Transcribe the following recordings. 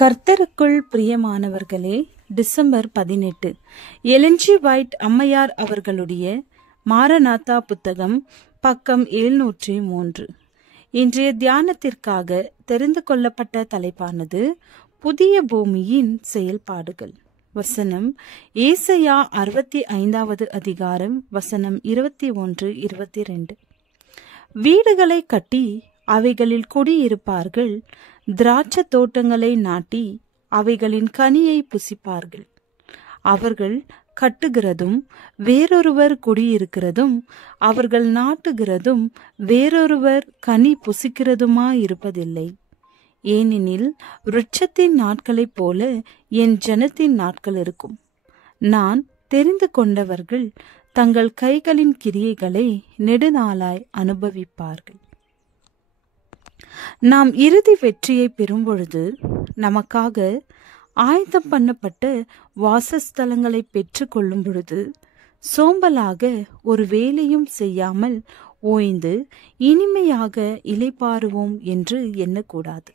கர்த்தருக்குள் பிரியமானவர்களே, December 18 Elon G white அம்மையார் அவர்களுடைய மாரநாதா புத்தகம், பக்கம் 703. இன்றைய தியானத்திற்காக தெரிந்து கொள்ளப்பட்ட தலைப்பானது புதிய பூமியின் செயல்பாடுகள். வசனம் ஏசாயா 65வது அதிகாரம், வசனம் 21-22. வீடுகளை கட்டி அவைகளில் குடியிருப்பார்கள், திராட்சை தோட்டங்களை நாட்டி அவைகளின் கனியை புசிப்பார்கள். அவர்கள் கட்டுகிறதும் வேறொருவர் குடியிருக்கிறதும் அவர்கள் நாட்டுகிறதும் வேறொருவர் கனி புசிக்கிறதுமாயிருப்பதில்லை. ஏனெனில் விருட்சத்தின் நாட்களைப் போல என் ஜனத்தின் நாட்கள் இருக்கும். நான் தெரிந்து கொண்டவர்கள் தங்கள் கைகளின் கிரியைகளை நெடுநாளாய் அனுபவிப்பார்கள். நாம் இறுதி வெற்றியை பெறும் பொழுது நமக்காக ஆயத்தம் பண்ணப்பட்ட வாசஸ்தலங்களை பெற்று கொள்ளும் பொழுது சோம்பலாக ஒரு வேலையும் செய்யாமல் ஓய்ந்து இனிமையாக இளைப்பாறுவோம் என்று எண்ணக்கூடாது.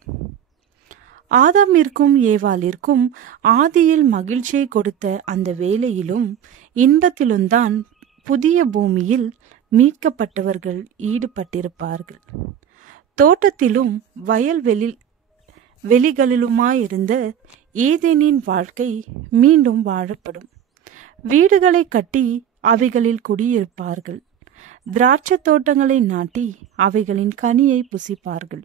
ஆதாமிற்கும் ஏவாளிற்கும் ஆதியில் மகிழ்ச்சியை கொடுத்த அந்த வேலையிலும் இன்பத்திலும்தான் புதிய பூமியில் மீட்கப்பட்டவர்கள் ஈடுபட்டிருப்பார்கள். தோட்டத்திலும் வெளிகளிலுமாயிருந்த ஏதேனின் வாழ்க்கை மீண்டும் வாழப்படும். வீடுகளை கட்டி அவைகளில் குடியிருப்பார்கள், திராட்சை தோட்டங்களை நாட்டி அவைகளின் கனியை புசிப்பார்கள்.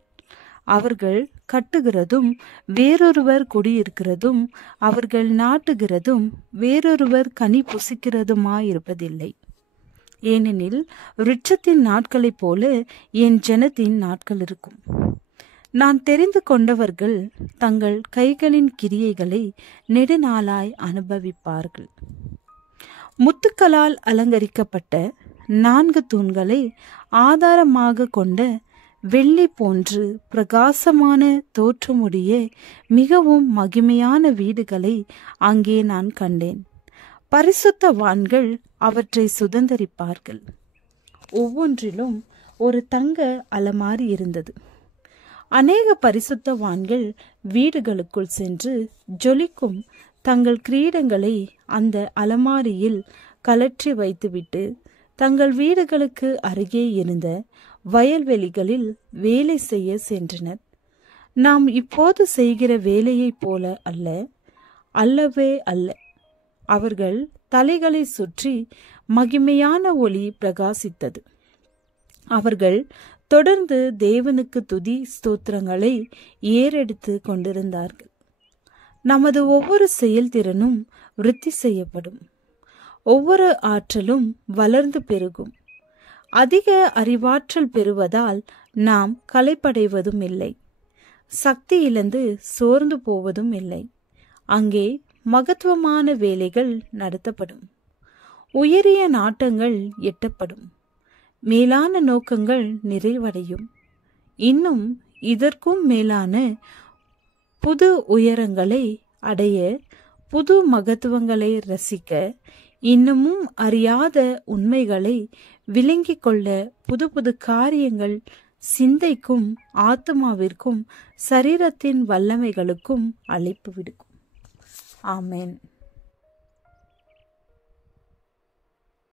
அவர்கள் கட்டுகிறதும் வேறொருவர் குடியிருக்கிறதும் அவர்கள் நாட்டுகிறதும் வேறொருவர் கனி புசிக்கிறதுமாயிருப்பதில்லை. ஏனெனில் விருட்சத்தின் நாட்களைப் போல என் ஜனத்தின் நாட்கள் இருக்கும். நான் தெரிந்து கொண்டவர்கள் தங்கள் கைகளின் கிரியைகளை நெடுநாளாய் அனுபவிப்பார்கள். முத்துக்களால் அலங்கரிக்கப்பட்ட 4 தூண்களை ஆதாரமாக கொண்ட வெள்ளி போன்று பிரகாசமான தோற்றமுடைய மிகவும் மகிமையான வீடுகளை அங்கே நான் கண்டேன். பரிசுத்தவான்கள் அவற்றை சுதந்தரிப்பார்கள். ஒவ்வொன்றிலும் ஒரு தங்க அலமாரி இருந்தது. அநேக பரிசுத்தவான்கள் வீடுகளுக்குள் சென்று ஜொலிக்கும் தங்கள் கிரீடங்களை அந்த அலமாரியில் கலற்றி வைத்துவிட்டு தங்கள் வீடுகளுக்கு அருகே இருந்த வயல்வெளிகளில் வேலை செய்ய சென்றனர். நாம் இப்போது செய்கிற வேலையைப் போல அல்லவே அல்ல. அவர்கள் தலைகளை சுற்றி மகிமையான ஒளி பிரகாசித்தது. அவர்கள் தொடர்ந்து தேவனுக்கு துதி ஸ்தோத்திரங்களை ஏறெடுத்து கொண்டிருந்தார்கள். நமது ஒவ்வொரு செயல்திறனும் விருத்தி செய்யப்படும். ஒவ்வொரு ஆற்றலும் வளர்ந்து பெருகும். அதிக அறிவாற்றல் பெறுவதால் நாம் களைப்படைவதும் இல்லை, சக்தி இழந்து சோர்ந்து போவதும் இல்லை. அங்கே மகத்துவமான வேலைகள் நடத்தப்படும், உயரிய நாட்டங்கள் எட்டப்படும், மேலான நோக்கங்கள் நிறைவடையும். இன்னும் இதற்கும் மேலான புது உயரங்களை அடைய, புது மகத்துவங்களை ரசிக்க, இன்னமும் அறியாத உண்மைகளை விளங்கிக் கொள்ள புது புது காரியங்கள் சிந்தைக்கும் ஆத்மாவிற்கும் சரீரத்தின் வல்லமைகளுக்கும் அழைப்பு விடுக்கும். ஆமென்.